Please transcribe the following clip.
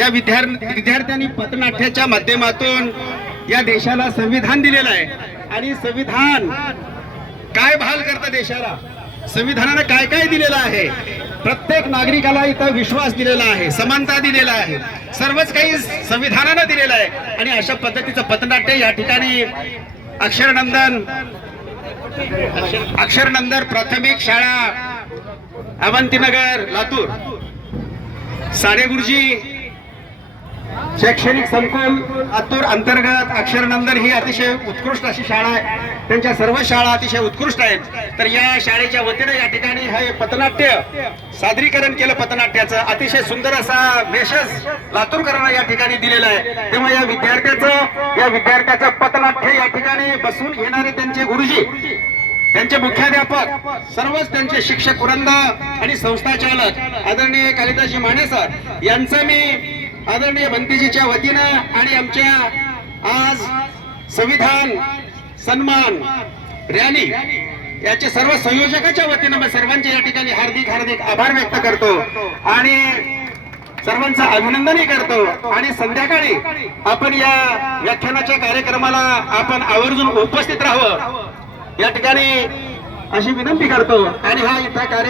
या विद्यार्थ्यांनी पथनाट्याच्या माध्यमातून या देशाला संविधान दिलेलं आहे. आणि संविधान काय बहाल करतं देशाला? संविधानानं काय काय दिलेलं आहे? प्रत्येक नागरिकाला इथं विश्वास दिलेला आहे समानता दिलेला आहे. सर्वच काही संविधानानं दिलेलं आहे. आणि अशा पद्धतीचं पथनाट्य या ठिकाणी अक्षरनंदन अक्षरनंदन प्राथमिक शाळा अवंतीनगर लातूर. साडेगुरुजी शैक्षणिक संकुल अतूर अंतर्गत अक्षरनंदन ही अतिशय उत्कृष्ट अशी शाळा आहे. त्यांच्या सर्व शाळा अतिशय उत्कृष्ट आहेत. तर या शाळेच्या वतीने या ठिकाणी हे पथनाट्य सादरीकरण केलं पथनाट्याचं. अतिशय सुंदर असा मेशस लातूरकरांना या ठिकाणी दिलेला आहे. तेव्हा या विद्यार्थ्याचं या विद्यार्थ्याचं पथनाट्य या ठिकाणी बसून येणारे त्यांचे गुरुजी त्यांचे मुख्याध्यापक सर्वच त्यांचे शिक्षक वृंद आणि संस्था चालक आदरणीय कालिदासजी माने सर यांचं मी आदरणीय भंतीजीच्या वतीनं आणि आमच्या आज संविधान सन्मान रॅली याचे सर्व संयोजकाच्या वतीनं मी सर्वांचे या ठिकाणी हार्दिक हार्दिक आभार व्यक्त करतो आणि सर्वांचं अभिनंदनही करतो. आणि संध्याकाळी आपण या व्याख्यानाच्या कार्यक्रमाला आपण आवर्जून उपस्थित राहावं. या ठिकाणी अशी विनंती करतो. आणि हा इथं कार्य